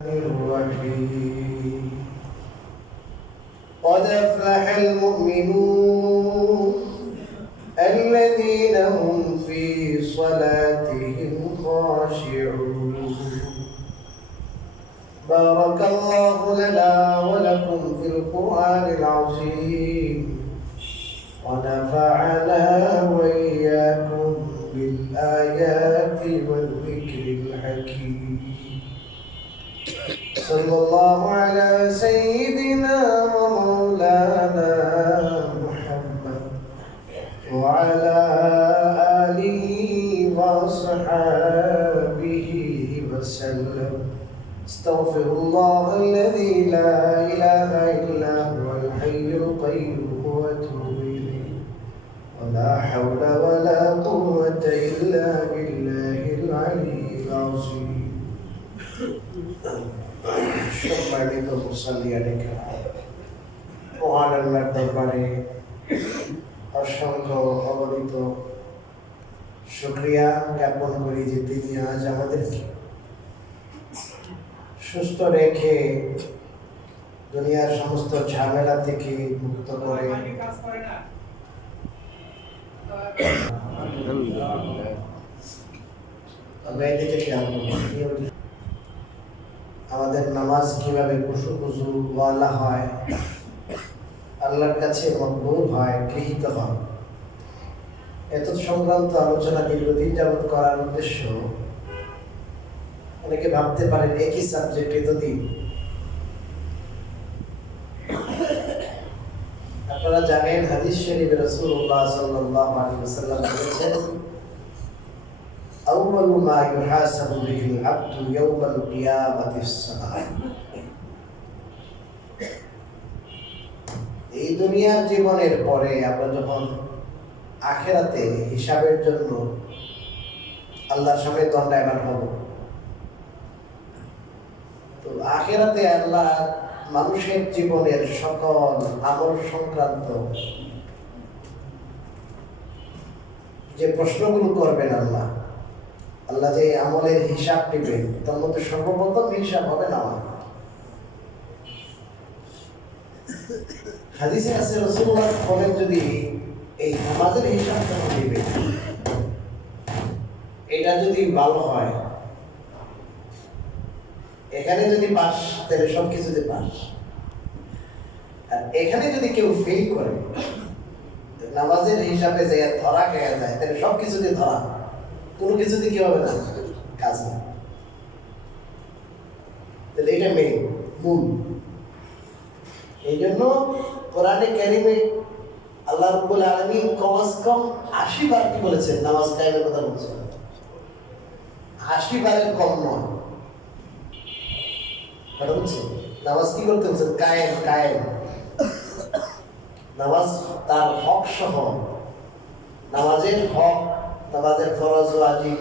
الرحيم قد أفلح المؤمنون الذين هم في صلاتهم خاشعون بارك الله لنا ولكم في القرآن العظيم ونفعنا وإياكم بالآيات والذكر الحكيم صلى الله على سيدنا ومولانا محمد وعلى آله وصحبه وسلم استغفر الله الذي لا إله إلا هو الحي القيوم وأتوب إليه ولا حول ولا قوة إلا بالله العلي العظيم সম্মানিত মুসল্লিয়ানে মহান আল্লাহর দরবারে অসংখ্য অগণিত শুকরিয়া জ্ঞাপন করি যে তিনি আজ আমাদেরকে সুস্থ রেখে দুনিয়ার সমস্ত ঝামেলা থেকে মুক্ত করে আমাদের নামাজ কিভাবে খুশু ওয়ালা হয়, আল্লাহর কাছে মকবুল হয়, গৃহীত হয়, এত সংক্রান্ত আলোচনা দীর্ঘদিন যাবৎ করার উদ্দেশ্য অনেকে ভাবতে পারেন একই সাবজেক্ট এতদিন। আপনারা জানেন হাদিস শরীফে রাসূলুল্লাহ সাল্লাল্লাহু আলাইহি ওয়াসাল্লাম বলেছেন أول ما يحاسب به العبد يوم القيامة الصلاة এই দুনিয়ার জীবনের পরে আমরা যখন আখিরাতে হিসাবের জন্য আল্লাহর সামনে দণ্ডায়মান হব, তো আখিরাতে আল্লাহ মানুষের জীবনের সকল আমল সংক্রান্ত যে প্রশ্নগুলো করবেন আল্লাহ যে আমলের হিসাব নেবেন, তার মধ্যে সর্বপ্রথম হিসাব হবে নামাজ। হাদিসে আছে রাসূলুল্লাহ বলেন, যদি এই নামাজের হিসাব যখন নেবেন, এটা যদি ভালো হয়, এখানে যদি পাস তাহলে সব কিছুতে পাস, আর এখানে যদি কেউ ফেল করে নামাজের হিসাবে যে ধরা খেয়ে যায়, তাহলে সব কিছুতে ধরা, কোনো কিছুতে কি হবে না, কাজ না। তাহলে এটা মেইন মূল। এই জন্য কোরআনে কারিমে আল্লাহ রাব্বুল আলামিন কমস কম 80 বার কি বলেছেন, নামাজ কায়েমের কথা বলেছেন। 80 বারের কম নয়। কথা বলছেন নামাজ কি করতে বলছেন, কায়েম। নামাজ তার হক সহ, নামাজের হক, নামাজের ফরজ ওয়াজিব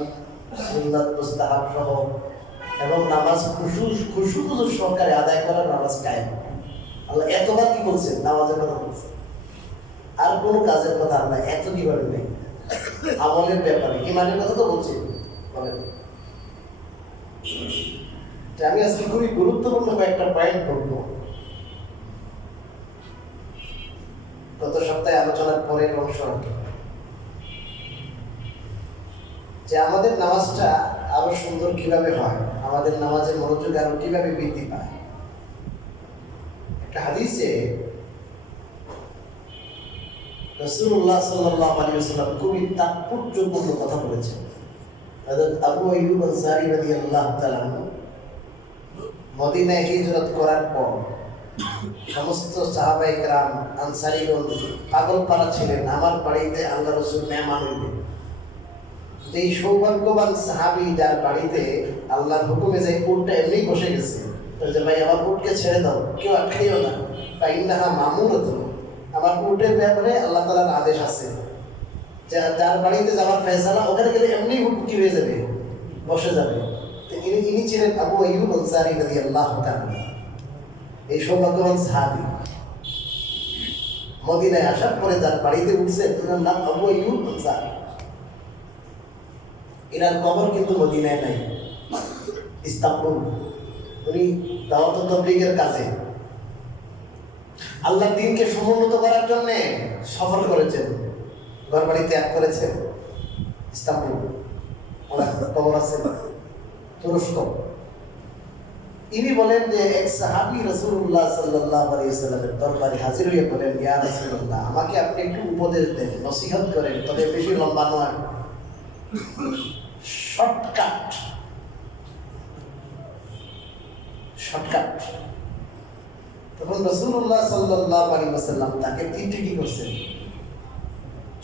সুন্নাত মুস্তাহাব সহ, এবং নামাজ খুশু সহকারে আদায় করার নামাজ কায়েম। আল্লাহ এতবার কি বলছেন, নামাজের কথা বলছেন। আর কোন কাজের কথা আল্লাহ এত কিভাবে নেই, আমলের ব্যাপারে ইমানের কথা তো বলছি। বলেন, আমি আজকে খুবই গুরুত্বপূর্ণ কয়েকটা পয়েন্ট বলবো। গত সপ্তাহে আলোচনার পরের অংশ যে আমাদের নামাজটা আরো সুন্দর কিভাবে হয়, আমাদের নামাজের মনোযোগ আরো কিভাবে বৃদ্ধি পায়। একটা হাদিসে রাসূলুল্লাহ সাল্লাল্লাহু আলাইহি ওয়াসাল্লাম খুবই তাৎপর্যপূর্ণ কথা বলেছেন। হযরত আবু আইয়ুব আনসারী রাদিয়াল্লাহু তাআলা মদিনায় হিজরত করার পর সমস্ত সাহাবায়ে কেরাম আনসারীগণ পাগলপাড়া ছিলেন, আমার বাড়িতে আল্লাহ রাসূল মেহমান হইবেন। যে সৌভাগ্যবান সাহাবী যার বাড়িতে আল্লাহর হুকুমে যে উটটা এমনি বসে গেছে, যে ভাই আমার উটকে ছেড়ে দাও, কেউ আটকেও না, ফাইন্নাহা মামুরাতুন, আমার উটের ব্যাপারে আল্লাহ তাআলার আদেশ আছে, যার বাড়িতে যাওয়ার ফয়সালা, ওখানে গেলে এমনি উট কি হয়ে যাবে, বসে যাবে। তো ইনি ছিলেন আবু আইয়ুব আনসারী রাদিয়াল্লাহু তাআলা। এই সৌভাগ্যবান সাহাবী মদিনায় আসার পরে যার বাড়িতে উঠছেন, তার নাম আবু আইয়ুব আনসারী। এনার কবর কিন্তু মদিনায় নাই, ইস্তাম্বুল। উনি দাওয়াত ও তাবলীগের কাজে আল্লাহর দ্বীনকে সমুন্নত করার জন্য সফর করেছেন, ঘরবাড়ি ত্যাগ করেছেন। ইস্তাম্বুল ওনার খবর আছে, তুরস্ক। ইনি বলেন যে এক সাহাবী রাসূলুল্লাহ সাল্লাল্লাহু আলাইহি ওয়াসাল্লামের দরবারে হাজির হয়ে বলেন, ইয়া রাসূলুল্লাহ, আমাকে আপনি একটু উপদেশ দেন, নসিহত করেন, তবে বেশি লম্বা নয়, শর্টকাট। তখন রাসূলুল্লাহ সাল্লাল্লাহু আলাইহি ওয়াসাল্লাম তাকে তিনটি কি করছেন,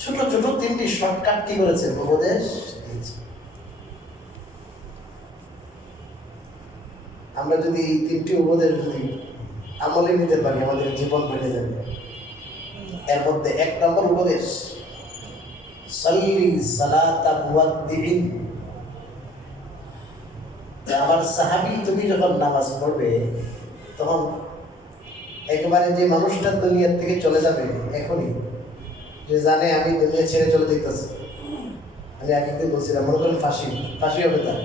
ছোট ছোট তিনটি শর্টকাট কি করেছেন, উপদেশ দিয়েছেন। আমরা যদি এই তিনটি উপদেশ যদি আমলে নিতে পারি, আমাদের জীবন বেড়ে যাবে। এর মধ্যে এক নম্বর উপদেশ, সাল্লি সালাতা মুওয়াদ্দিইন। আমার সাহাবী, তুমি যখন নামাজ পড়বে তখন একেবারে যে মানুষটা দুনিয়ার থেকে চলে যাবে এখনই, যে জানে আমি দুনিয়া ছেড়ে চলে যেতেছি, আমি একদিন বলছিলাম, মনে করেন ফাঁসি হবে তার,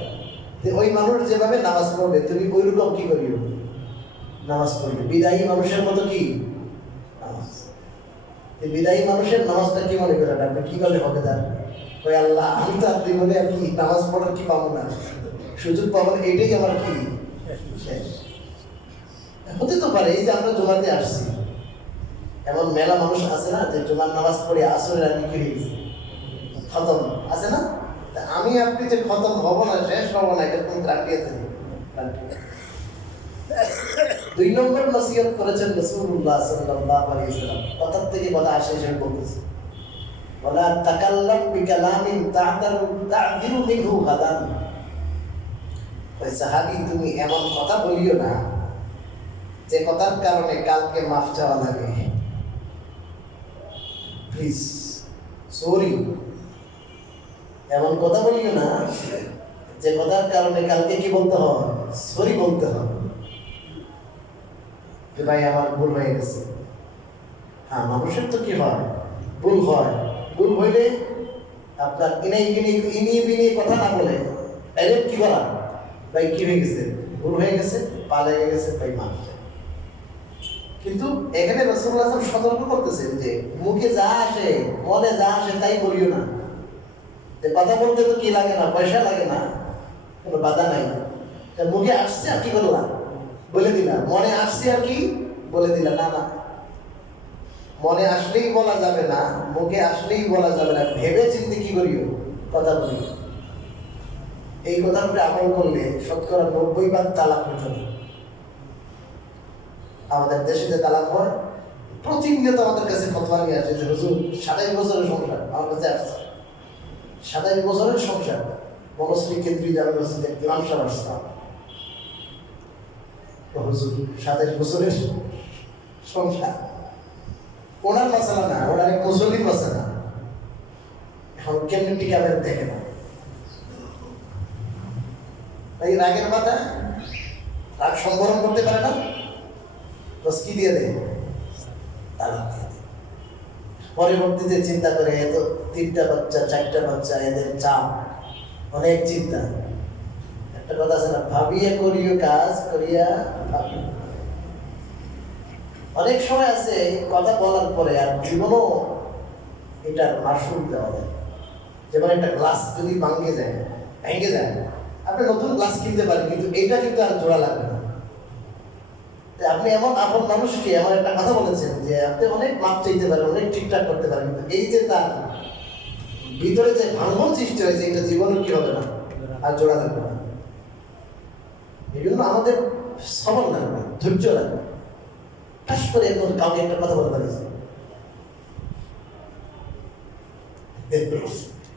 যে ওই মানুষ যেভাবে নামাজ পড়বে তুমি ওই রকম কি করিও, নামাজ পড়বে। বিদায়ী মানুষের মতো কি নামাজ। বিদায়ী মানুষের নামাজটা কি মনে করেন আপনি, কি করলে হবে তার? ওই আল্লাহ, আমি তো আপনি বলে আর কি নামাজ পড়ার কি পাবো না, সুযোগ পাবো না, এইটাই আমার কি শেষ। হতে তো পারে এই যে আমরা জুমাতে আসছি, এমন মেলা মানুষ আছে না যে জুমার নামাজ পড়ে আসরের আগে কি হয়ে গেছে, খতম আছে না? আমি আপনি যে খতম হব না, শেষ হব না, এটা কোন গ্যারান্টি আছে? দুই নম্বর নসিহত করেছেন রাসূলুল্লাহ সাল্লাল্লাহু আলাইহি ওয়াসাল্লাম, কথার থেকে কথা আসে সে বলতেছে, ওয়ালা তাকাল্লাম বিকালামিন তা'দিরু মিনহু গাদান। ওই সাহাবী, তুমি এমন কথা বলিও না যে কথার কারণে কালকে মাফ চাওয়া লাগে। প্লিজ, সরি, এমন কথা বলিও না যে কথার কারণে কালকে কি বলতে হয়, সরি বলতে হয়, যে ভাই আমার ভুল হয়ে গেছে। হ্যাঁ, মানুষের তো কি হয়, ভুল হয়। ভুল হইলে আপনার ইনিয়ে বিনিয়ে কথা না বলে ডাইরেক্ট কি বলা, ভাই কি হয়ে গেছে, ভুল হয়ে গেছে, পা লেগে গেছে, ভাই মাফ। কিন্তু এখানে রাসূলুল্লাহ সাল্লাল্লাহু আলাইহি ওয়াসাল্লাম সতর্ক করতেছেন যে মুখে যা আসে, মনে যা আসে তাই বলিও না। যে কথা বলতে তো কি লাগে না, পয়সা লাগে না, কোনো বাধা নাই। মুখে আসছে আর কি করলাম, বলে দিলাম, মনে আসছে আর কি বলে দিলাম, না না, মনে আসলেই বলা যাবে না, মুখে আসলেই বলা যাবে না, ভেবে চিন্তে কি করিও কথা বলি। এই কথার উপরে আমল করলে 90% তালাক হতো না। আমাদের দেশে যে তালাক হয়, প্রতিনিয়ত আমাদের কাছে ফতোয়া নিয়ে আসে যে হুজুর 27 বছরের সংসার আমার কাছে আসছে, 27 বছরের সংসার, বনশ্রী কেন্দ্রীয় জামে মসজিদে ইমাম সাহেব আসলাম, হুজুর 27 বছরের সংসার ওনার মাসালা না, ওনার এক মুসলিম মাসালা, এখন কেমনি টিকাবেন দেখে না। এই রাগের মাথা, রাগ সম্বরণ করতে পারে না, বস কি দিয়ে দেয়, তালাক দিয়ে দেয়। পরবর্তীতে চিন্তা করে, এত 3টা বাচ্চা 4টা বাচ্চা, এদের চাপ, অনেক চিন্তা। একটা কথা আছে না, ভাবিয়া করিও কাজ, করিয়া ভাবি। অনেক সময় আছে কথা বলার পরে আর জীবনও এটার মাসুল দেওয়া যায়। যেমন একটা গ্লাস যদি ভেঙে যায়, আপনি নতুন গ্লাস কিনতে পারেন, কিন্তু এইটা কিন্তু আর জোড়া লাগবে না। আপনি এমন আপন মানুষকে এমন একটা কথা বলেছেন যে আপনি অনেক মাপ চাইতে পারেন, অনেক ঠিকঠাক করতে পারেন, কিন্তু এই যে তার ভিতরে যে ভাঙন সৃষ্টি হয়েছে, এটা জীবনে কি হবে না, আর জোড়া লাগবে না। এই জন্য আমাদের সবল লাগবে, ধৈর্য লাগবে। ঠাস করে এখন কাউকে একটা কথা বলতে পারিস।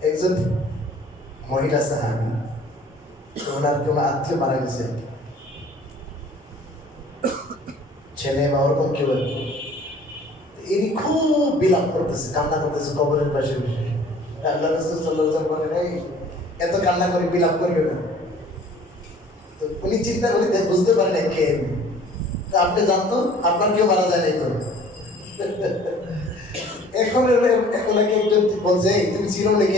একজন মহিলা সাহাবী, ওনার কোনো আত্মীয় মারা গেছে, ছেলে বা ওরকম কেউ, ইনি খুব বিলাপ করতেছে, কান্না করতেছে কবরের পাশে বসে। আল্লাহ রাসূল সাল্লাল্লাহু আলাইহি ওয়াসাল্লাম বলেন, এই এত কান্না করে বিলাপ করবে না। তো উনি চিন্তা করে বুঝতে পারেন কে, তো আপনি জানতো আপনার কেউ মারা যায় নাই তো। এখন ওনাকে একজন বলছে, তুমি ছিল নাকি,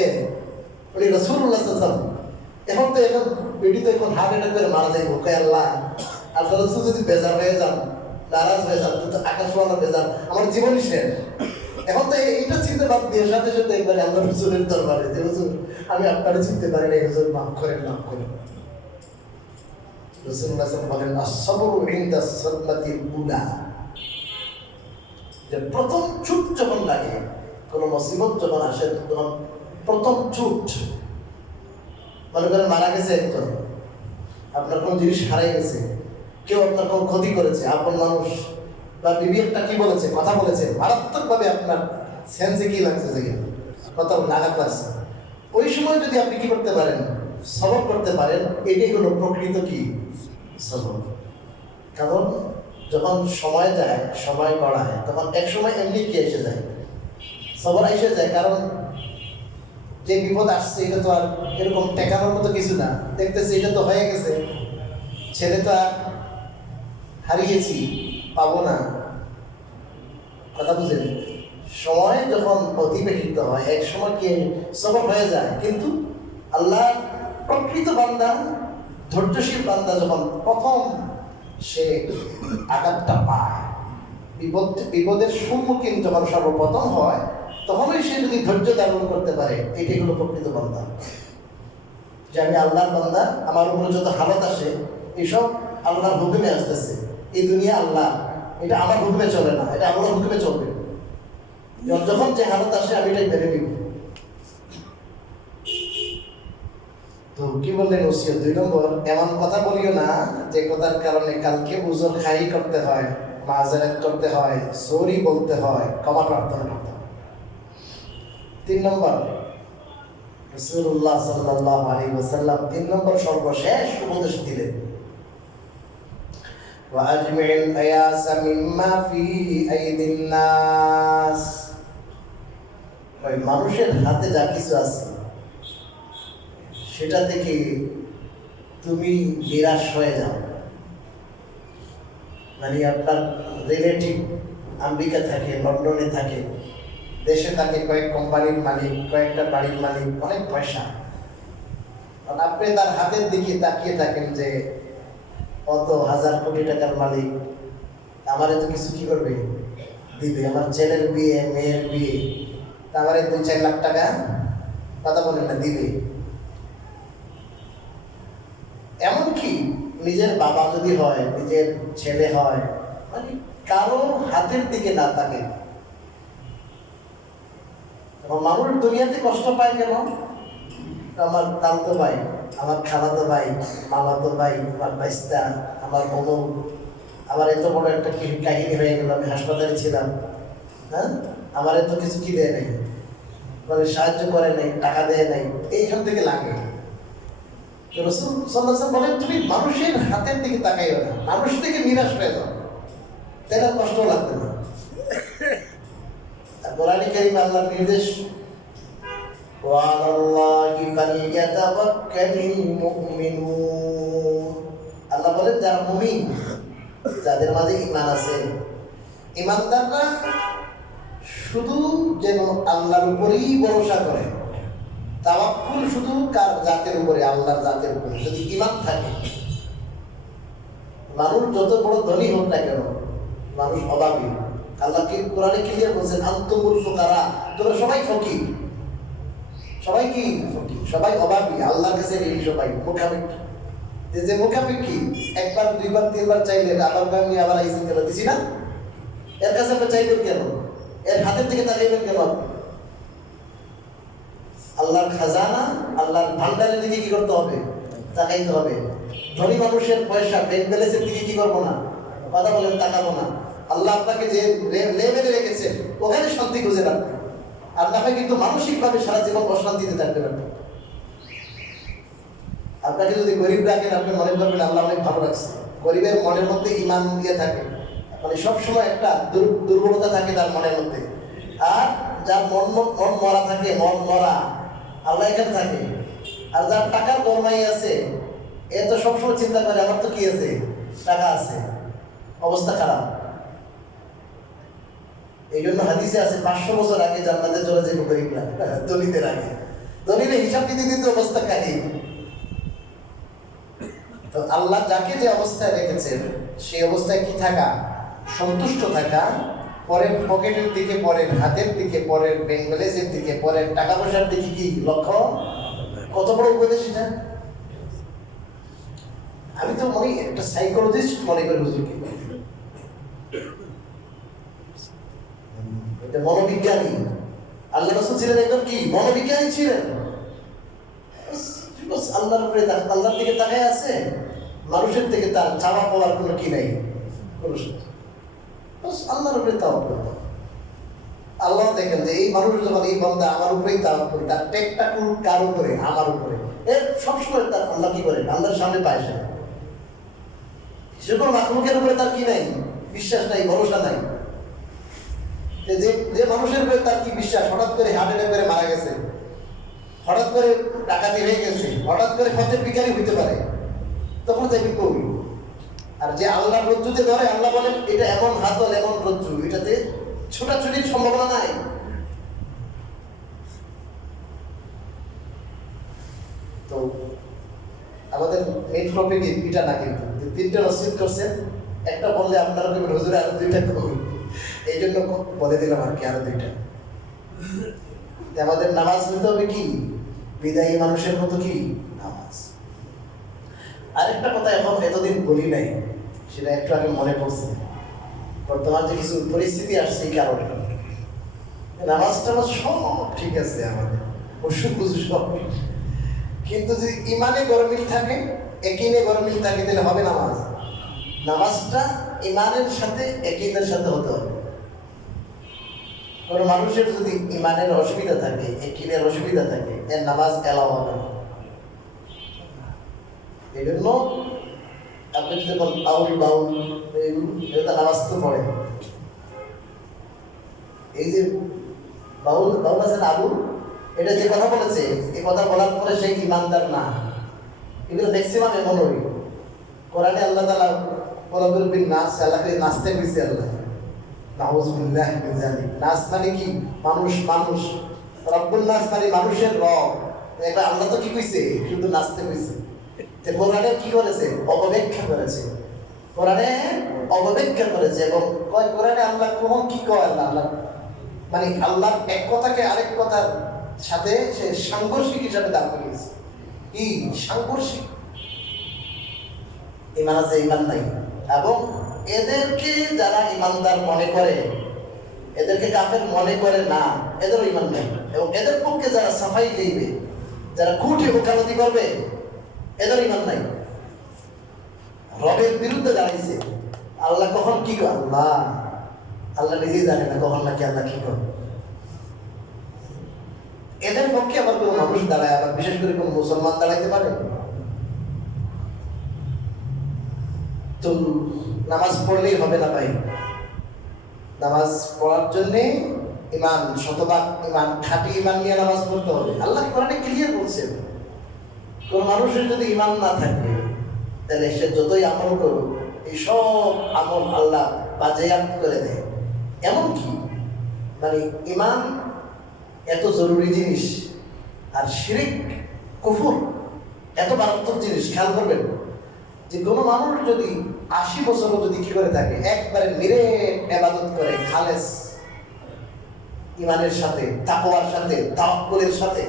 উনি রাসূলুল্লাহ সাল্লাল্লাহু আলাইহি ওয়াসাল্লাম। এখন বেটি তো এখন হার্ট অ্যাটাক করে মারা যাইব, কে আল্লাহ আল্লাহ রাসূল যদি বেজার হয়ে যান, নারাজ হয়ে যান, তো আকাশওয়ালা বেজার, আমার জীবনই শেষ। এখন তো এইটা চিনতে বাদ দিয়ে সাথে সাথে একবারে আল্লাহ রাসূলের দরবারে যে হুজুর আমি আপনারা চিনতে পারি না, হুজুর মাফ করেন, মাফ করেন। রাসূলুল্লাহ সাল্লাল্লাহু আলাইহি ওয়াসাল্লাম বলেন আস-সাবরু ইনদা সাদমাতিল উলা, যে প্রথম চুট যখন লাগে, কোনো মুসিবত যখন আসে, তখন প্রথম চুট, মনে করেন মারা গেছে একজন, আপনার কোনো জিনিস হারাই গেছে, কেউ আপনার কোনো ক্ষতি করেছে, আপন মানুষ বা বিবি একটা কি বলেছে, কথা বলেছে, মারাত্মকভাবে আপনার সেন্সে কি লাগছে, যে কথা আঘাত লাগছে, ওই সময় যদি আপনি কি করতে পারেন, সবর করতে পারেন, এটাই হলো প্রকৃত কি সবর। কারণ যখন সময় যায়, সময় গড়ায়, তখন এক সময় এমনি কি এসে যায়, সবর এসে যায়। কারণ যে বিপদ আসছে এটা তো আর এরকম টেকানোর মতো কিছু না, দেখতেছি এটা তো হয়ে গেছে, ছেলে তো আর হারিয়েছি, পাবো না, কথা বুঝেন। সময় যখন অতিবাহিত হয়, এক সময় কি সবর হয়ে যায়। কিন্তু আল্লাহ প্রকৃত বান্দা, ধৈর্যশীল বান্দা যখন প্রথম সে আঘাতটা পায়, বিপদের সম্মুখীন যখন সর্বপ্রথম হয়, তখনই সে যদি ধৈর্য ধারণ করতে পারে, এটাই হলো প্রকৃত বান্দা। যে আমি আল্লাহর বান্দা, আমার উপরে যত হালত আসে এসব আল্লাহর হুকুমে আসতেছে, এই দুনিয়া আল্লাহ, এটা আমার হুকুমে চলে না, এটা আল্লাহর হুকুমে চলবে। যখন যে হালত আসে আমি এটাই মেনে নিব। তো কি বললেন ওসিয়ত 2 নম্বর, এমন কথা বলিও না যে কথার কারণে কালকে উজর খাই করতে হয়, মাযরাত করতে হয়, সরি বলতে হয়, ক্ষমা প্রার্থনা করতে হয়। 3 নম্বর, রাসূলুল্লাহ সাল্লাল্লাহু আলাইহি ওয়াসাল্লাম 3 নম্বর সর্বশেষ উপদেশ দিলেন, ওয়া আজমি'ল আয়াসা মিম্মা ফি আইদিন নাস, ওই মানুষের হাতে যা কিছু আছে সেটা থেকে তুমি নিরাশ হয়ে যাও। মানে আপনার রিলেটিভ আমেরিকা থাকে, লন্ডনে থাকে, দেশে থাকে, কয়েক কোম্পানির মালিক, কয়েকটা বাড়ির মালিক, অনেক পয়সা, কারণ আপনি তার হাতের দিকে তাকিয়ে থাকেন যে কত হাজার কোটি টাকার মালিক, আমার এত কিছু কি করবে, দিবে, আমার ছেলের বিয়ে, মেয়ের বিয়ে, আমার 2-4 লাখ টাকা, কথা বলেন না, দিবে। এমনকি নিজের বাবা যদি হয়, নিজের ছেলে হয়, মানে কারো হাতের দিকে না থাকে। মানুষ দুনিয়াতে কষ্ট পায় কেন? আমার দামতো ভাই, আমার খালাতো ভাই, মামাতো ভাই, আমার বাইস্তা, আমার বোন, আমার এত বড় একটা কাহিনী হয়ে গেল, আমি হাসপাতালে ছিলাম, হ্যাঁ, আমার এত কিছু কি দেয় নাই, মানে সাহায্য করে নাই, টাকা দেয় নাই, এইখান থেকে লাগে। রাসূল সাল্লাল্লাহু আলাইহি ওয়াসাল্লাম বলেন, তুমি মানুষের হাতের দিকে তাকাইও না, মানুষ থেকে নিরাশ হয়ে যাও, তাহলে কষ্ট লাগবে না। কোরআনে কারীমে আল্লাহর নির্দেশ, ওয়া আলাল্লাহি ফালইয়াতাওয়াক্কালিল মুমিনুন, আল্লাহ বলেন যারা মুমিন, যাদের মাঝে ঈমান আছে, ঈমানদাররা শুধু যেন আল্লাহর উপরেই ভরসা করে। তাওয়াক্কুল শুধু কার জাতের উপরে, আল্লাহর জাতের উপরে। যদি ঈমান থাকে, মানুষ যত বড় ধনী হোক না কেন, মানুষ অভাবী। আল্লাহ কি কোরআনে ক্লিয়ার বলছেন, আনতুমুল ফুকারা, তোমরা সবাই ফকির, সবাই কি ফকির, সবাই অভাবী, আল্লাহর কাছে এই সবাই মুখাপেক্ষী। যে মুখাপেক্ষী, একবার 2বার 3বার চাইলে আবার আমি আবার আইসি কেন দিছি না, এর কাছে আপনি চাইবেন কেন, এর হাতের দিকে তাকাইবেন কেন? আল্লাহর খাজানা, আল্লাহর ভান্ডারের দিকে কি করতে হবে, তাকাইতে হবে। ধনী মানুষের পয়সা ব্যাংক ব্যালেন্সের দিকে কি করবো না, কথা বলেন, তাকাবো না। আল্লাহ আপনাকে যে লেভেলে রেখেছেন ওখানে শান্তি খুঁজে রাখবেন, আর না হয় কিন্তু মানসিকভাবে সারা জীবন অশান্তিতে থাকবেন। আপনাকে যদি গরিব রাখেন, আপনি মনে করবেন আল্লাহ অনেক ভালো রাখছে। গরিবের মনের মধ্যে ঈমান দিয়ে থাকে, মানে সবসময় একটা দুর্বলতা থাকে তার মনের মধ্যে। আর যার মন মরা থাকে, মন মরা, আল্লাহ এখানে থাকে। আর যার টাকার গরমাই আছে, এ তো সবসময় চিন্তা করে আমার তো কি আছে, টাকা আছে, অবস্থা খারাপ। এই জন্য হাদিসে আছে 500 বছর আগে জান্নাতে চলে যাবে গরিবরা, ধনীদের আগে। ধনীরা হিসাব দিতে দিতে অবস্থা কাহিনী। তো আল্লাহ যাকে যে অবস্থায় রেখেছেন সেই অবস্থায় কি থাকা, সন্তুষ্ট থাকা, পরের পকেটের দিকে, পরের হাতের দিকে, পরের ব্যাংক ব্যালেন্সের দিকে, পরের টাকা পয়সার দিকে কি লক্ষ্য। কত বড় উপদেশ এটা! আমি তো মনে একটা সাইকোলজিস্ট মনে করি হুজুরকে, এটা মনোবিজ্ঞানী। আল্লাহ রাসূল ছিলেন একজন কি মনোবিজ্ঞানী ছিলেন। আল্লাহর উপরে আল্লাহর দিকে তাকায় আছে, মানুষের থেকে তার চাওয়া পাওয়ার কোনো কি নাই, কোনো আল্লাহর উপরে তাওয়াক্কুল। আল্লাহ দেখেন যে এই মানুষ যখন এই বান্দা আমার উপরেই তাওয়াক্কুল, তার টেকটা কার উপরে, আমার উপরে, এর সবসময় তার আল্লাহ কি করেন, আল্লাহর সামনে পায় সে। সকল মাখলুকের উপরে তার কি নাই, বিশ্বাস নাই, ভরসা নাই। যে মানুষের উপরে তার কি বিশ্বাস, হঠাৎ করে হার্ট অ্যাটাক করে মারা গেছে, হঠাৎ করে ডাকাতি হয়ে গেছে, হঠাৎ করে পথের ভিখারি হইতে পারে, তখন যাবি কবি। আর যে আল্লাহ রজ্জুতে ধরে, আল্লাহ বলেন এটা এমন হাতল, এমন রজ্জু, এটাতে ছোটাছুটির সম্ভাবনা নাই। তো আমাদের মেইন টপিক এটা না, কিন্তু তিনটা নসিহত করছেন, একটা বললে আপনারা কবি হুজুরে আরো দুইটা কবি, এই জন্য বলে দিলাম আর কি আরো দুইটা। আমাদের নামাজ হইতে হবে কি বিদায়ী মানুষের মতো কি নামাজ। আরেকটা কথা এখন এতদিন বলি নাই, সেটা একটু আগে মনে পড়ছে। বর্তমান যে কিছু পরিস্থিতি আসছে এই কারণে নামাজ টামাজ সব ঠিক আছে, আমাদের ওষুধ বুঝু সব, কিন্তু যদি ইমানে গরমিল থাকে, একিনে গরমিল থাকে, তাহলে হবে নামাজ। নামাজটা ইমানের সাথে একিনের সাথে হতে হবে। কোনো মানুষের যদি ইমানের অসুবিধা থাকে, একিনের অসুবিধা থাকে, এর নামাজ এলাও হবে না। এই জন্য আপনি যদি বলেন আউল বাউল, এটা নামাজ তো পড়ে। এই যে বাউল বাউল আছেন আবুল, এটা যে কথা বলেছে, এই কথা বলার পরে সেই ইমানদার না। এগুলো ম্যাক্সিমাম এমন হই। কোরআনে আল্লাহ তাআলা ওয়ালাকুল বিন নাস, আল্লাহকে নাচতে কইছে আল্লাহ। নাউযুবিল্লাহি মিন যালিক। নাস মানে কি? মানুষ, মানুষ। রব্বুল নাস মানে মানুষের রব। এবার আল্লাহ তো কি কইছে? শুধু নাচতে কইছে। তে কোরআনে কি করেছে? অপব্যাখ্যা করেছে। কোরআনে অপব্যাখ্যা করেছে এবং কয় কোরআনে আল্লাহ কখন কি কয়, আল্লাহ মানে আল্লাহ এক কথাকে আরেক কথার সাথে সে সাংঘর্ষিক হিসাবে দাঁড় করিয়েছে। কি সাংঘর্ষিক? ইমান আছে, ইমান নাই। এবং এদেরকে যারা ইমানদার মনে করে, এদেরকে কাফের মনে করে না, এদেরও ইমান নাই। এবং এদের পক্ষে যারা সাফাই দিবে, যারা কুটে ওকালতি করবে, এদের ইমান নাই। রবের বিরুদ্ধে দাঁড়াইছে। আল্লাহ কখন কি করে? আল্লাহ নিজেই জানে না কখন নাকি আল্লাহ কি করে। এদের পক্ষে আবার কোনো মানুষ দাঁড়ায়, আবার বিশেষ করে কোনো মুসলমান দাঁড়াইতে পারে? তো নামাজ পড়লেই হবে না ভাই। নামাজ পড়ার জন্যে ইমান, শতভাগ ইমান, খাঁটি ইমান নিয়ে নামাজ পড়তে হবে। আল্লাহ কোরআনে ক্লিয়ার বলছেন, কোন মানুষের যদি ইমান না থাকে, তাহলে সে যতই আমল করুক, এই সব আমল আল্লাহ বাজেয়াপ্ত করে দেয়। এমনকি মানে ইমান এত জরুরি জিনিস, আর শিরিক কুফর এত মারাত্মক জিনিস। খেয়াল করবেন যে কোনো মানুষ যদি 80 বছরও যদি কি করে থাকে, একবারে মেরে ইবাদত করে, খালেস ইমানের সাথে, তাকওয়ার সাথে, তাওয়াক্কুলের সাথে,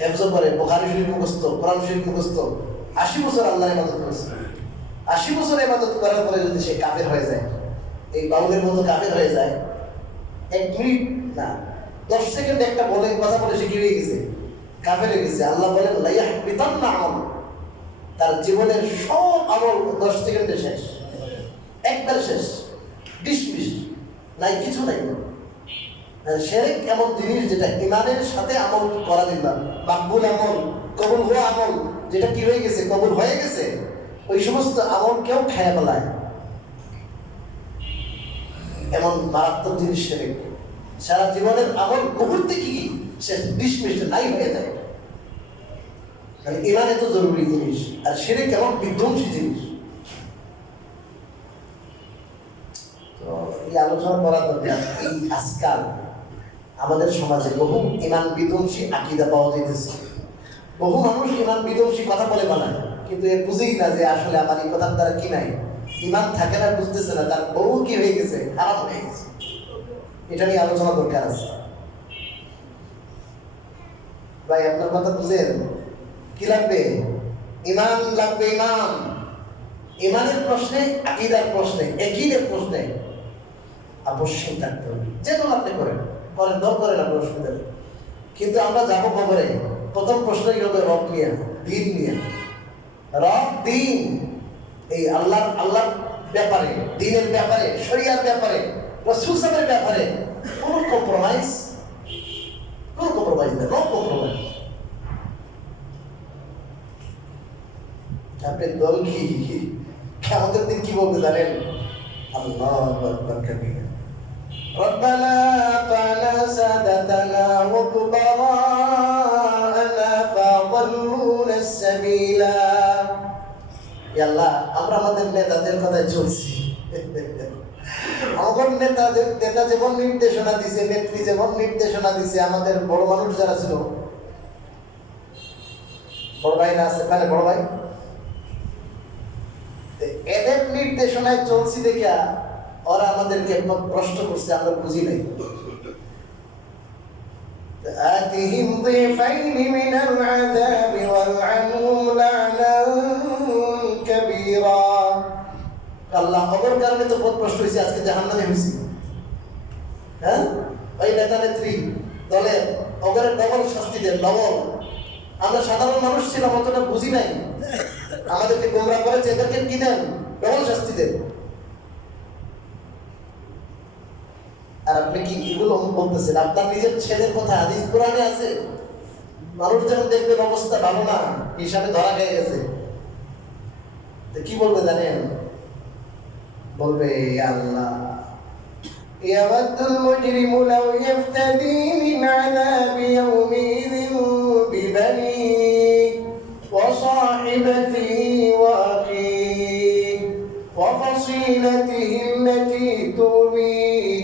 হেফজ করে, বুখারী শরীফ মুখস্থ, কোরআন শরীফ মুখস্থ, 80 বছর আল্লাহর ইবাদত করেছে। 80 বছর ইবাদত করার পরে যদি সে কাফের হয়ে যায়, এই বাউলের মতো কাফের হয়ে যায়, 1 মিনিট না 10 সেকেন্ড একটা বলে কথা বলে সে কি হয়ে গেছে? কাফের হয়ে গেছে। আল্লাহ বলেন লা ইয়াহবিতান্না আমাল, তার জীবনের সব আমল 10 সেকেন্ডে শেষ, একবার শেষ, ডিসমিস, নাই কিছু নাই। শিরক এমন জিনিস যেটা ইমানের সাথে আমল করা দিলাম, মাকবুল আমল, কবুল হওয়া আমল, যেটা কি হয়ে গেছে, কবুল হয়ে গেছে, ওই সমস্ত আমল কেউ খায়া বলায়, এমন মারাত্মক জিনিস শিরক। সারা জীবনের আমল মুহূর্তে কি শেষ, ডিসমিস, নাই হয়ে যায়। মানে ইমান এত জরুরি জিনিস, আর শিরক এমন বিধ্বংসী জিনিস। তো এই আলোচনা করার দরকার। এই আজকাল আমাদের সমাজে বহু ইমান বিধ্বংসী আকীদা পাওয়া যাইতেছে। বহু মানুষ ইমান বিধ্বংসী কথা বলে বানায়, কিন্তু এ বুঝেই না যে আসলে আমার এই কথার দ্বারা কি নাই, ইমান থাকে না, বুঝতেছে না তার বউ কি হয়ে গেছে, খারাপ হয়ে গেছে। এটা নিয়ে আলোচনা দরকার আছে ভাই। আপনার কথা বুঝেন? কি লাগবে? ইমান লাগবে। ইমান, ইমানের প্রশ্নে, আকীদার প্রশ্নে, ইয়াকিনের প্রশ্নে অবশ্যই থাকতে হবে। যেন আপনি করেন দর করেন, আপনার অসুবিধা নেই। কিন্তু আমরা যাবো কবরে, প্রথম প্রশ্নই হবে রব নিয়ে, দিন নিয়ে। রব, দিন, এই আল্লাহর ব্যাপারে, দিনের ব্যাপারে, শরিয়ার ব্যাপারে, রাসূল সাহেবের ব্যাপারে কোনো কম্প্রোমাইজ নেই, নো কম্প্রোমাইজ। আপনার দল কি কিয়ামতের দিন কি বলতে জানেন? আল্লাহু আকবার কাবীরা, রব্বানা আতানা সাদাতানা ওয়া কুবারানা ফাদাল্লুনা সাবিলা। ইয়া আল্লাহ, আমরা আমাদের নেতাদের কথায় চলছি। আমাদের নেতা যেমন নির্দেশনা দিছে, নেত্রী যেমন নির্দেশনা দিছে, আমাদের বড় মানুষ যারা ছিল, বড় ভাইরা আছে, মানে বড় ভাই, এদের নির্দেশনায় চলছি দেখা ওরা আমাদেরকে প্রশ্ন করছে, আমরা বুঝি নাই। آتِهِمْ ضِعْفَيْنِ مِنَ الْعَذَابِ وَالْعَنْهُمْ لَعْنًا كَبِيرًا। আল্লাহ, ওদের কারণে তো বহুত কষ্ট হয়েছে, আজকে জাহান্নামে হয়েছি। হ্যাঁ, ওই নেতা নেত্রী দলের ওদের ডবল শাস্তি দেন, ডবল। আমরা সাধারণ মানুষ ছিলাম, অতটা বুঝি নাই, আমাদেরকে গোমরাহ করেছে, এদেরকে কি দেন? ডবল শাস্তি দেন। আর আপনি কি এগুলো বলতেছেন? আপনার নিজের ছেলের কথা হাদিস কোরআনে আছে। মানুষ যখন দেখবেন অবস্থা ভালো না, হিসাবে ধরা খেয়ে গেছে, তো কি বলবে জানেন? বলবে, আল্লাহ, ইয়াওয়াদুল মুজরিমু লাউ ইফতাদি মিন আযাবি ইয়াওমিযিন বিবানিহি ওয়া সাহিবাতিহি ওয়া আখিহি ওয়া ফাসিলাতিহি আল্লাতী তুবিহি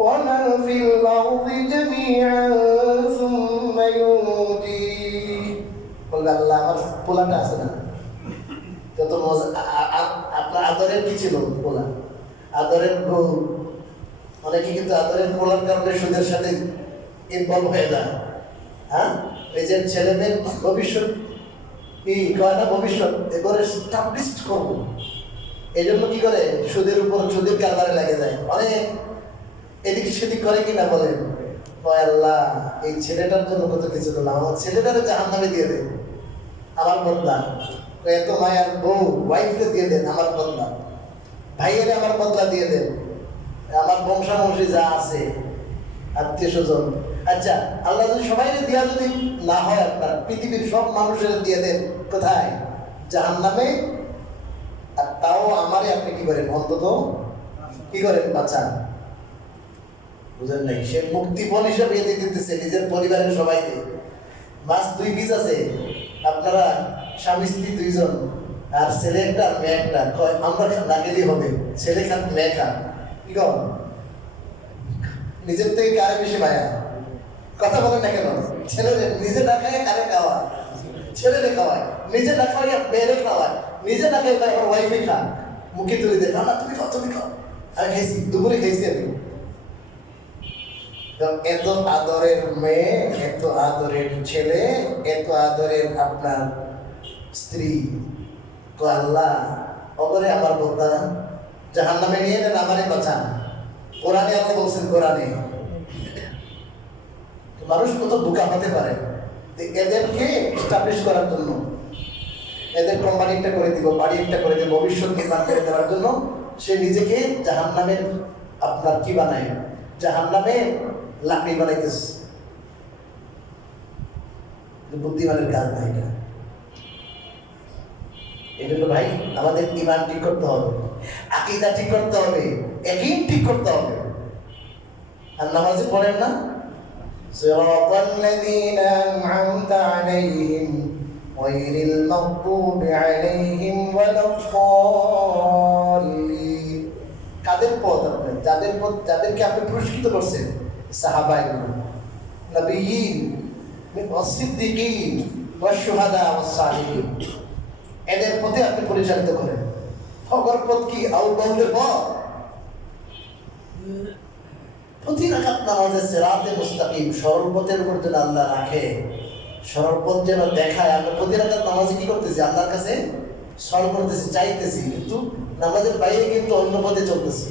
ওয়া মান ফিল আরদি জামিআন সুম্মা ইউতিহি। বলবে, আল্লাহ, আমার পোলাটা আছে না, কত মজা। আপনার আদরের কি ছিল? পোলা, আদরের বউ। অনেকে কিন্তু আদরের পোলার কারণে সুদের সাথে ইনভলভ হয়ে যায়। হ্যাঁ, নিজের ছেলে মেয়ের ভবিষ্যৎ কি কয় না, ভবিষ্যৎ এবারে স্টাবলিশ করবো, এই জন্য কি করে? সুদের উপর সুদের কারবারে লাগে যায়। অনেক এদিক সেদিক করে কিনা বলেন, আল্লাহ, এই ছেলেটার জন্য কত কিছু করলাম, আমার ছেলেটারে জাহান্নামে দিয়ে দেয়, আমার বদলা। এত মায়ার বউ, ওয়াইফকে দিয়ে দেন, আমার বদলা। ভাইয়ের আমার বদলা দিয়ে দেন, আমার বংশাবংশী যা আছে, আত্মীয় স্বজন। আচ্ছা, আল্লাহ যদি সবাই দেওয়া যদি না হয়, আপনার পৃথিবীর সব মানুষের দিয়ে দেন, কোথায়? জাহান্নামে। আর তাও আমারে আপনি কি করেন? অন্তত কি করেন? বাঁচান। বুঝেন নাই? সে মুক্তিপণ হিসাবে এনে দিতেছে নিজের পরিবারের সবাইকে। মাছ 2 পিস আছে, আপনারা স্বামী স্ত্রী 2 জন, আর ছেলে একটা আর মেয়ে একটা। আমরা না গেলেই হবে, ছেলে খান মেয়ে খান। কি কর? নিজের থেকে কারে বেশি মায়া? কথা বলেন না কেন? ছেলেদের নিজে না খায় কারে খাওয়ায়? ছেলেরে খাওয়ায়। নিজে না খাওয়াই মেয়েরে খাওয়ায়। নিজে না খাই আমার ওয়াইফে খান, মুখে তুলে দেন, না তুমি খাও, তুমি খাও। আমি খাইছি, দুপুরে খাইছি আমি। এত আদরের মেয়ে, এত আদরের ছেলে, এত আদরের আপনার স্ত্রী, আল্লাহ, অবরে আমার বলতা জাহান্নামে নিয়ে নেন, আমারে বাঁচান। কোরআনে আল্লাহ বলছেন, কোরআনে। মানুষ কত বোকা হতে পারে, এদেরকে এস্টাবলিশ করার জন্য, এদের কোম্পানি একটা করে দিব, বাড়ি একটা করে দিব, ভবিষ্যৎ নির্মাণ করে দেওয়ার জন্য সে নিজেকে জাহান্নামের আপনার কি বানায়? জাহান্নামে লাকড়ি বানাইতেছে। বুদ্ধিমানের কাজ না এটা। এই জন্য ভাই, আমাদের ঈমান ঠিক করতে হবে, আকীদা ঠিক করতে হবে, ইয়াকিন ঠিক করতে হবে। আর নামাজে পড়েন না, সিরাতাল লাযীনা আন'আমতা আলাইহিম গায়রিল মাগদুবি আলাইহিম ওয়ালাদ-দাল্লিন। কাদের পথ? আপনার যাদের পথ, যাদেরকে আপনি পুরস্কৃত করছেন, সাহাবায়ে নবিয়্যিন, সিদ্দিকীন, ওয়াশ-শুহাদা ওয়াস-সালিহিন। এদের পথে আপনি পরিচালিত করেন। ফজর পথ কি আউবাউলের পথ? প্রতি রাকাত নামাজে সিরাতে মুস্তাকিম, সরল পথের উপর যেন আল্লাহ রাখে, সরল পথ যেন দেখায়। আমরা প্রতি রাকাত নামাজে কি করতেছি? আল্লাহর কাছে সরল করতেছি, চাইতেছি, কিন্তু নামাজের বাইরে কিন্তু অন্য পথে চলতেছি।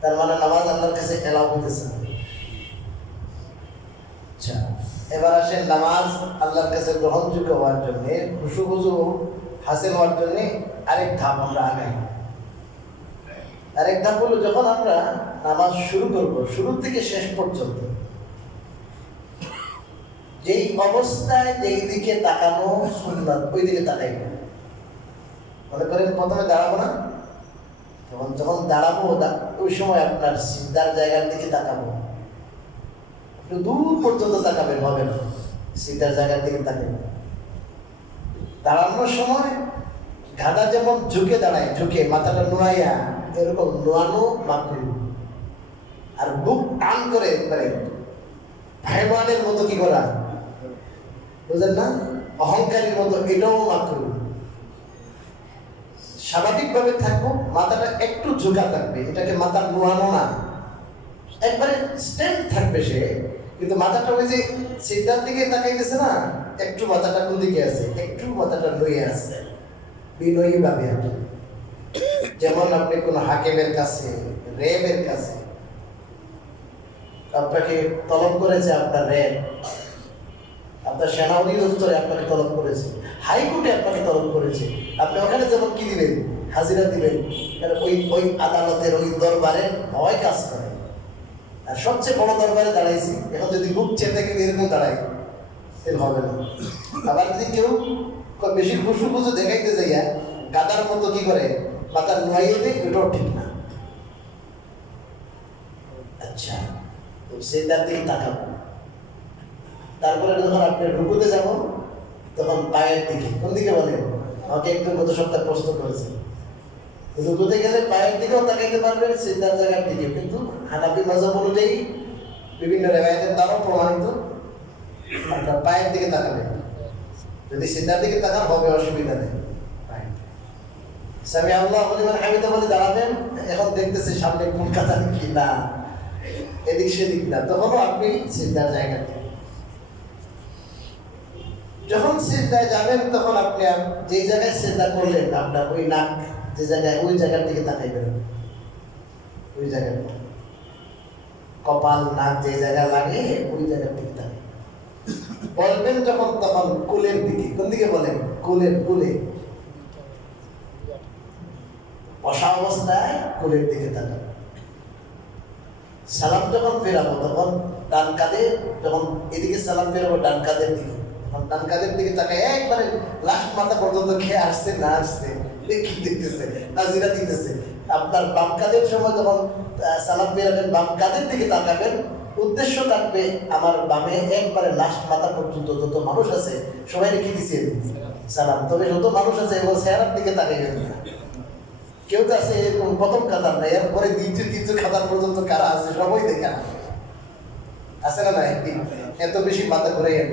তার মানে নামাজ আল্লাহর কাছে এলাও হতেছে না। আচ্ছা, এবার আসেন নামাজ আল্লাহর কাছে গ্রহণযোগ্য হওয়ার জন্য, খুশু হাসিল হওয়ার জন্য আরেক ধাপ আমরা আগাই। আরেক ধাপ হলো যখন আমরা নামাজ শুরু করব, শুরু থেকে শেষ পর্যন্ত যেই অবস্থায় যেই দিকে তাকানো সুন্নাত ওই দিকে তাকাইব। মনে করেন প্রথমে দাঁড়াবো না, যখন দাঁড়াবো ওই সময় আপনার সিজদার জায়গার দিকে তাকাবো, একটু দূর পর্যন্ত তাকাবেন, হবে না, সিজদার জায়গার দিকে তাকাবেন। দাঁড়ানোর সময় গাদা যেমন ঝুঁকে দাঁড়ায়, ঝুঁকে মাথাটা নোয়াইয়া, এরকম নোয়ানো মাকরু। আর বুক টান করে একবারে ভাইবানের মতো কি করা, বুঝলেন না, অহংকারীর মতো, এটাও মাকরু। স্বাভাবিকভাবে থাকবো, মাথাটা একটু ঝুঁকা থাকবে, এটাকে মাথা নোয়ানো না, একবারে স্ট্যান্ড থাকবে সে, কিন্তু মাথাটা ওই যে সিদ্ধার দিকে তাকাইতেছে না, একটু মাথাটা কোন দিকে আছে, একটু মাথাটা লইয়ে আছে, বিনয়ী ভাবে। যেমন আপনি কোন হাকিমের কাছে, র্যাবের কাছে আপনাকে তলব করেছে, আপনার র্যাব, আপনার সেনা অধিদপ্তরে আপনাকে তলব করেছে, হাইকোর্টে আপনাকে তলব করেছে, আপনি ওখানে যেমন কি দিবেন, হাজিরা দিবেন, কারণ ওই আদালতের ওই দরবারে ভয় কাজ করে। আর সবচেয়ে বড় দরবারে দাঁড়াইছি, এখন যদি বুক চেয়ে থেকে এরকম দাঁড়াই, এর হবে না। আবার যদি কেউ বেশি খুশু দেখাইতে যাইয়া গাদার মতো কি করে মাথা নোয়াইয়ে দেয়, এটাও ঠিক না। আচ্ছা, তো সেটার দিকে তাকাবো। তারপরে যখন আপনি রুকুতে যাব, তখন পায়ের দিকে, কোন দিকে বলেন? আমাকে একটু গত সপ্তাহ প্রশ্ন করেছে। রুকুতে গেলে পায়ের দিকেও তাকাইতে পারবেন, সিদ্ধার জায়গার দিকে, কিন্তু হানাফি মাযহাব অনুযায়ী বিভিন্ন রিওয়ায়াতের দ্বারাও প্রমাণিত আপনার পায়ের দিকে তাকাবেন। যদি সিদ্ধার দিকে তাকান হবে, অসুবিধা নেই। সামি আল্লাহু লিমান হামিদা বলে দাঁড়াবেন, এখন দেখতেছে সামনে কলকাতা কি না, এদিক সেদিক না, তখনও আপনি সিদ্ধার জায়গাতে। যখন সিজদায় যাবেন, তখন আপনি যে জায়গায় সিজদা করলেন, আপনার ওই নাক যে জায়গায়, ওই জায়গার দিকে তাকাইবেন। ওই জায়গায় কপাল, নাক যে জায়গায় লাগে, ওই জায়গার দিকে তাকাই বলবেন যখন, তখন কুলের দিকে। কোন দিকে বলেন? কুলের, কুলে, বসা অবস্থায় কুলের দিকে তাকান। সালাম যখন ফেরাবো, তখন ডান কাঁধে, যখন এদিকে সালাম ফেরাবো ডান কাঁধের দিকে, ডান কাঁধের দিকে তাকায় একবারে লাস্ট মাথা পর্যন্ত খেয়ে আসছে না আসছে কি দেখতেছে, নাজিরা দিতেছে। আপনার বাম কাঁধের সময় যখন সালাম ফেরাবেন, বাম কাঁধের দিকে তাকাবেন, উদ্দেশ্য থাকবে আমার বামে একবারে লাস্ট মাথা পর্যন্ত যত মানুষ আছে সবাই রেখে দিচ্ছে সালাম। তবে যত মানুষ আছে এবং চেহারার দিকে তাকাইবেন না। কেউ তো আছে এরকম প্রথম কাতার না, এরপরে দ্বিতীয় তৃতীয় কাতার পর্যন্ত কারা আছে সবাই দেখা আছে না, না একদিন এত বেশি মাথা ঘুরে গেল।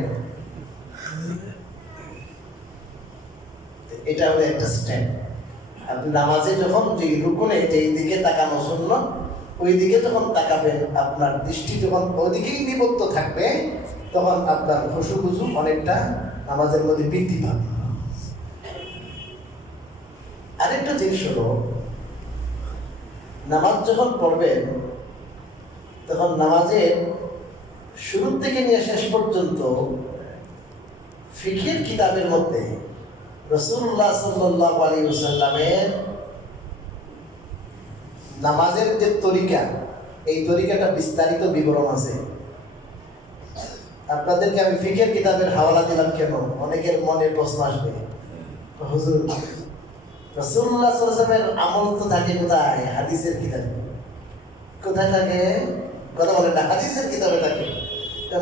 এটা হলো একটা স্ট্যান্ড। আপনি নামাজে যখন যে রুকুনে যেই দিকে তাকানো সুন্নাত, ওই দিকে যখন তাকাবেন, আপনার দৃষ্টি যখন ওইদিকেই নিবদ্ধ থাকবে, তখন আপনার খুশু অনেকটা নামাজের মধ্যে বৃদ্ধি পাবে। আরেকটা জিনিস হলো, নামাজ যখন পড়বেন, তখন নামাজের শুরু থেকে নিয়ে শেষ পর্যন্ত ফিকহের কিতাবের মধ্যে রাসূলুল্লাহ সাল্লাল্লাহু আলাইহি ওয়াসাল্লামের নামাজের যে তরিকা, এই তরিকাটা বিস্তারিত বিবরণ আছে। আপনাদেরকে আমি ফিকহের কিতাবের হাওয়ালা দিলাম কেন? অনেকের মনে প্রশ্ন আসবে, হুজুর রাসূলুল্লাহ সাল্লাল্লাহু আলাইহি ওয়াসাল্লামের আমল তো থাকে কোথায়? হাদিসের কিতাবে। কোথায় থাকে? কথা বলেন না, হাদিসের কিতাবে থাকে।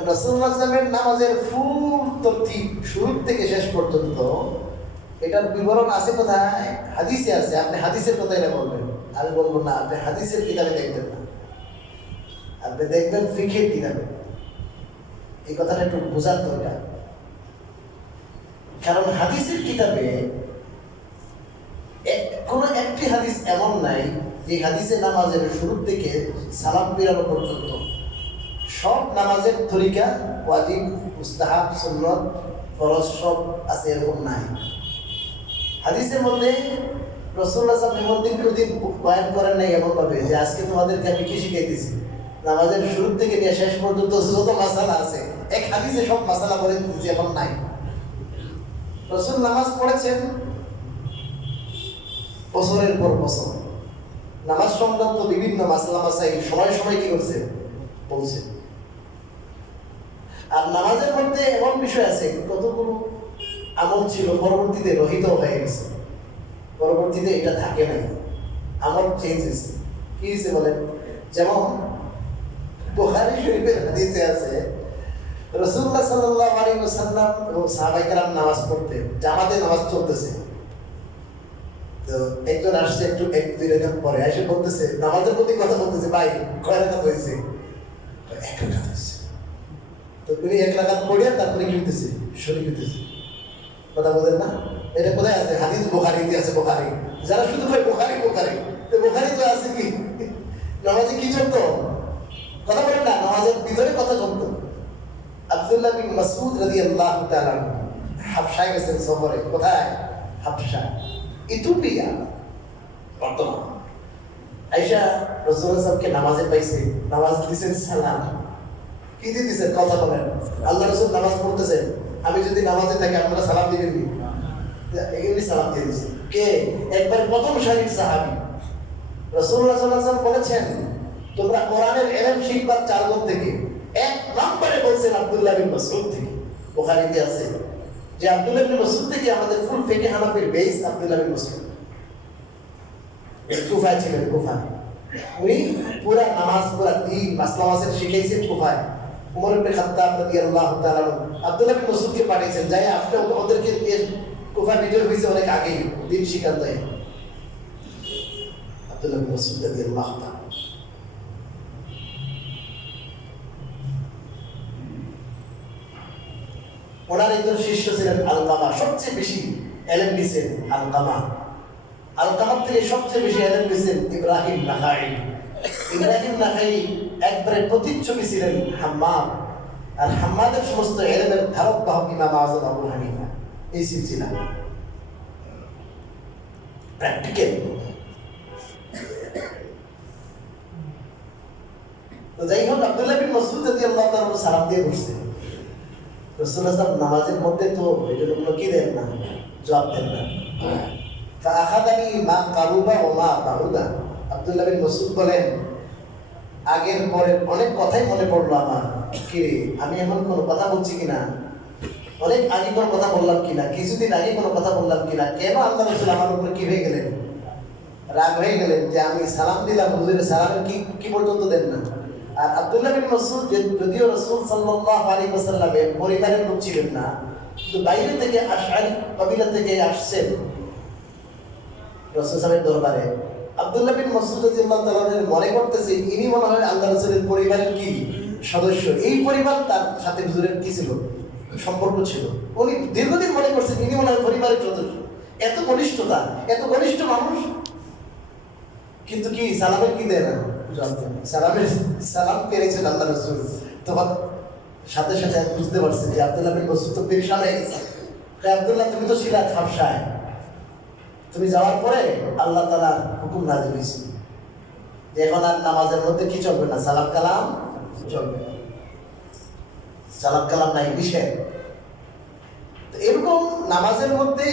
রাসূলুল্লাহ সাল্লাল্লাহু আলাইহি ওয়াসাল্লামের নামাজের ফুল তরতিব শুরু থেকে শেষ পর্যন্ত এটার বিবরণ আছে কোথায়? হাদিসে আছে। আপনি হাদিসের কথা এটা বলবেন, আমি বলবো না, আপনি হাদিসের কিতাবে দেখবেন না, আপনি দেখবেন ফিকহের কিতাবে। এই কথাটা একটু বোঝার দরকার। কারণ হাদিসের কিতাবে কোনো একটি হাদিস এমন নাই যে হাদিসে নামাজের শুরু থেকে সালাম ফিরানো পর্যন্ত সব নামাজের তরিকা ওয়াজিব, মুস্তাহাব, সুন্নত, ফরজ সব আছে, এরকম নাই। হাদিসের মধ্যে রাসূলুল্লাহ সাল্লাল্লাহু আলাইহি ওয়াসাল্লাম কোনদিন বয়ান করেন নাই এমনভাবে যে আজকে তোমাদেরকে আমি কি শিখাইতেছি, নামাজের শুরু থেকে নিয়ে শেষ পর্যন্ত যত মাসালা আছে এক হাদিসে সব মাসালা বলে দিতেছি, এমন নাই। রাসূল নামাজ পড়েছেন বছরের পর বছর, নামাজ সংক্রান্ত বিভিন্ন মাসলা মাসাইল সময় সময় কি করছে বলছে। আর নামাজের মধ্যে এমন বিষয় আছে কতগুলো আমল ছিল পরবর্তীতে রহিত হয়ে গেছে, পরবর্তীতে এটা থাকে নাই, আমল চেঞ্জ হয়েছে। কি হয়েছে বলেন? যেমন বুখারী শরীফের হাদিসে আছে রাসূলুল্লাহ সাল্লাল্লাহু আলাইহি ওয়াসাল্লাম এবং সাহাবায়ে কেরাম নামাজ পড়তেন, জামাতে নামাজ চলতেছে। তো একজন আসছে একটু এক দুই রাকাত পরে এসে বলতেছে, নামাজের প্রতি কথা বলতেছে, ভাই কয় রাকাত হয়েছে? এক রাকাত হয়েছে। তো উনি এক রাকাত পড়িয়া তারপরে কি হইতেছে? শরীক হইতেছে। কথা বলেন না? এটা কোথায় আছে? হাদিস বুখারীতে আছে। বুখারী যারা শুধু কয় বুখারী বুখারী, তো বুখারী তো আছে কি নামাজে কি চলতো? কথা বলেন না, নামাজের ভিতরে কথা চলতো। আব্দুল্লাহ বিন মাসউদ রাদিয়াল্লাহু তাআলা হাবশায় গেছেন সফরে। কোথায়? হাবশা, ইথিওপিয়া বর্তমান। আয়েশা রাসূলুল্লাহ সাল্লাল্লাহু নামাজে পাইছে, নামাজ দিছেন সালাম। কি দিতেছেন? কথা বলেন। আল্লাহ রাসূল নামাজ পড়তেছেন, আমি যদি নামাজে থাকি আপনারা সালাম দিবেন নি? এগুলি সালাম দিয়ে দিয়েছে। কে? একবার প্রথম সারির সাহাবী। রাসূলুল্লাহ সাল্লাল্লাহু আলাইহি ওয়াসাল্লাম বলেছেন, তোমরা কোরআনের ইলম শিখবা চারজন থেকে। এক নম্বরে বলছেন আব্দুল্লাহ বিন মাসউদ থেকে। বুখারীতে আছে যে আব্দুল্লাহ বিন মাসউদ থেকে আমাদের ফুল ফিকহ হানাফির বেস আব্দুল্লাহ বিন মাসউদ। কুফায় ছিলেন, কুফায়। উনি পুরা নামাজ, পুরা দিন মাসলা মাসের শিখাইছেন কুফায়। উমর ইবনে খাত্তাব রাদিয়াল্লাহু তাআলা আব্দুল্লাহ বিন মাসউদকে পাঠিয়েছেন, যাই আপনি ওদেরকে দিয়ে কুফা নিজের হয়েছে অনেক আগেই দিন শিখান দেয়। আব্দুল্লাহ বিন মাসউদ রাদিয়াল্লাহু তাআলা ওনার একজন শিষ্য ছিলেন আলকামা, সবচেয়ে বেশি এলেম দিয়েছেন আলকামা। আলকামার থেকে সবচেয়ে বেশি এলেম দিয়েছেন ইব্রাহিম নাখাই। ইব্রাহিম নাখাই একবারে প্রতিচ্ছবি ছিলেন হাম্মাদ, আর হাম্মাদের সমস্ত এলেমের ধারক বাহক ইমাম আযম আবু হানিফা। এই সিলসিলা প্র্যাকটিক্যাল। তো যাই হোক, আব্দুল্লাহ বিন মাসউদ রাদিয়াল্লাহু তাআলা সালাম দিয়ে বসছে। রাসূলুল্লাহ সাল্লাল্লাহু নামাজের মধ্যে তো এটার কোনো কি দেন না, জবাব দেন না। ফাআখাযানি মা কারুবা ওয়া মা বাউদা। আব্দুল্লাহ বিন মাসউদ বলেন, আগের পরের অনেক কথাই মনে পড়লো আমার। কি রে, আমি এখন কোনো কথা বলছি কিনা, অনেক আগে কোনো কথা বললাম কিনা, কিছুদিন আগে কোনো কথা বললাম কিনা, কেন আল্লাহ রাসূল আমার উপরে কি হয়ে গেলেন, রাগ হয়ে গেলেন যে আমি সালাম দিলাম, হুজুরের সালামের কি পর্যন্ত দেন না। আর আব্দুল্লাহ বিন মাসউদ যদিও রাসূল সাল্লাল্লাহু আলাইহি ওয়াসাল্লামের পরিবারের লোক ছিলেন না, কিন্তু বাইরে থেকে আশআরি কবিলা থেকে আসছেন রাসূল সাল্লাল্লাহু দরবারে। আব্দুল্লাহ বিন মাসউদ রাদিয়াল্লাহু তাআলা মনে করতেছে ইনি মনে হয় আল্লাহ রাসূলের পরিবারের কি সদস্য, এই পরিবার তার সাথে হুজুরের কি ছিল, সম্পর্ক ছিল। উনি দীর্ঘদিন মনে করছেন ইনি মনে হয় পরিবারের সদস্য। এত ঘনিষ্ঠতা, এত ঘনিষ্ঠ মানুষ, কিন্তু কি সালামের কি দেয় না, সালাম পেরেছেন আল্লাহ রাসূল। তখন সাথে সাথে বুঝতে পারছেন যে আব্দুল্লাহ বিন মাসউদ তো পেরেশান হয়ে গেছে। আব্দুল্লাহ, তুমি তো ছিলা হাবশায়, তুমি যাওয়ার পরে আল্লাহ তাআলার হুকুম নাযিল হয়েছে যে এখন আর নামাজের মধ্যে কি চলবে না, সালাম কালাম চলবে না, সালাম কালাম নাই, নিষেধ। এরকম নামাজের মধ্যে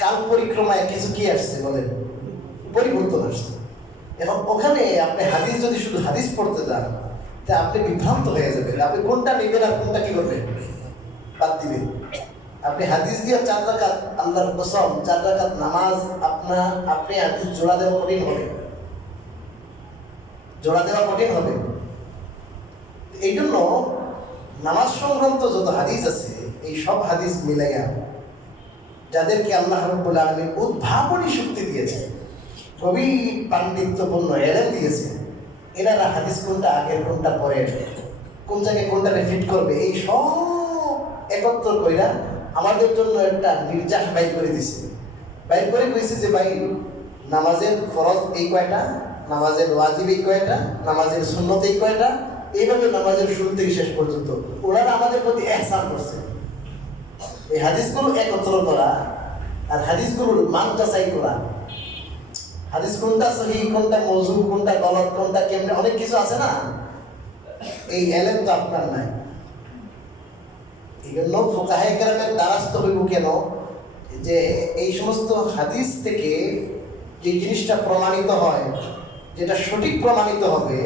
কাল পরিক্রমায় কিছু কি আসছে বলেন, পরিবর্তন আসছে। এখন ওখানে আপনি হাদিস যদি শুধু হাদিস পড়তে যান, তা আপনি বিভ্রান্ত হয়ে যাবেন। আপনি কোনটা নেবেন আর কোনটা কি করবেন, বাদ দিবেন। আপনি হাদিস দিয়ে 4 রাকাত, আল্লাহর কসম 4 রাকাত নামাজ আপনি হাদিস জোড়া দেওয়া কঠিন হবে, জোড়া দেওয়া কঠিন হবে। এই জন্য নামাজ সংক্রান্ত যত হাদিস আছে, এই সব হাদিস মিলাইয়া যাদেরকে আল্লাহ রাব্বুল আলামিন উদ্ভাবনী শক্তি দিয়েছে, কবি পাণ্ডিত্যপূর্ণ এলেম দিয়েছে, এনারা হাদিস কোনটা আগের কোনটা পরের, কোন জায়গায় কোনটা ফিট করবে, এই সব একত্র কইরা আমাদের জন্য একটা নির্যাস বাইর করে দিছে। বাইর করে কইছে যে ভাই নামাজের ফরজ এই কয়টা, নামাজের ওয়াজিব এই কয়টা, নামাজের সুন্নত এই কয়টা, এইভাবে নামাজের শুরু থেকে শেষ পর্যন্ত ওনারা আমাদের প্রতি ইহসান করছে। এই হাদিসগুলো একত্র করা আর হাদিসগুলোর মান যাচাই করা, হাদিস কোনটা সহিহ, কোনটা মওযু, কোনটা গলত, কোনটা কেমনে, অনেক কিছু আছে না, এই এলেম তো আপনার নাই। এই জন্য ফুকাহে কেরামের দ্বারস্থ হইব কেন, যে এই সমস্ত হাদিস থেকে যে জিনিসটা প্রমাণিত হয়, যেটা সঠিক প্রমাণিত হবে,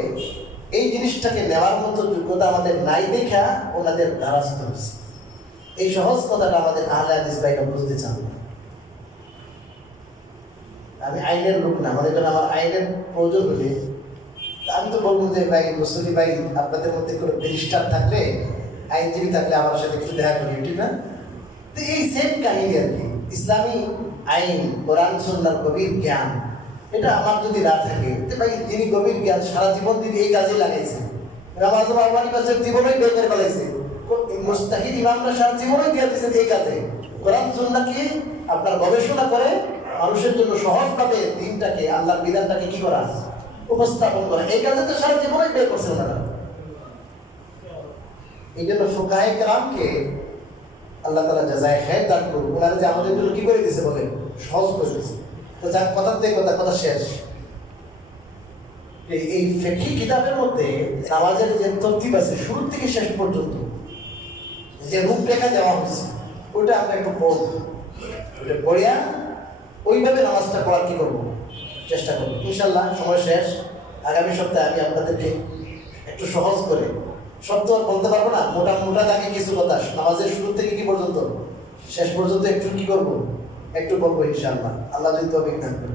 এই জিনিসটাকে নেওয়ার মতো যোগ্যতা আমাদের নাই দেখা ওনাদের দ্বারস্থ হয়েছে। এই সহজ কথাটা আমাদের আহলে হাদিস ভাইরা বুঝতে চান না। আমি আইনের লোক না, মনে করেন আমার আইনের প্রয়োজন হলে আমি তো বলবো যে ভাই মুসলি ভাই আপনাদের মধ্যে কোনো ব্যারিস্টার থাকলে, আইনজীবী থাকলে আমার সাথে একটু দেখা করি, ঠিক না? তো এই সেম কাহিনী আর কি। ইসলামী আইন, কোরআন সুন্নাহর গভীর জ্ঞান, এটা আমার যদি না থাকে, তো ভাই যিনি গভীর জ্ঞান সারা জীবন তিনি এই কাজে লাগাইছেন, নামাজ আলমানি কাছের জীবনই বের করে ফেলাইছে, মুস্তাহিদ ইমামরা সারা জীবনই দিয়ে দিয়েছেন এই কাজে। কোরআন সুন্নাহকে আপনার গবেষণা করে মানুষের জন্য সহজভাবে দিনটাকে, আল্লাহর বিধানটাকে কি করা, উপস্থাপন করা, এই কাজে তো সারা জীবনই বের করছেন ওনারা। এই জন্য ফুকাহে কেরামকে আল্লাহ তাআলা জাযায়ে খায়র দান করুন। ওনারা যে আমাদের জন্য কি করে দিয়েছে বলেন, সহজ করে দিয়েছে। তো যার কথার থেকে কথা শেষ, এই ফিকহি কিতাবের মধ্যে নামাজের যে তরতিব আছে শুরু থেকে শেষ পর্যন্ত যে রূপরেখা দেওয়া হয়েছে, ওটা আমরা একটু পড়ব, ওটা পড়িয়া ওইভাবে নামাজটা পড়ার কি করবো, চেষ্টা করবো ইনশাল্লাহ। সময় শেষ, আগামী সপ্তাহে আমি আপনাদেরকে একটু সহজ করে, সব তো আর বলতে পারবো না, মোটা দাগে কিছু কথা নামাজের শুরু থেকে কি পর্যন্ত শেষ পর্যন্ত একটু কি করবো, একটু বলবো ইনশাআল্লাহ। আল্লাহ যদি তৌফিক দান করেন।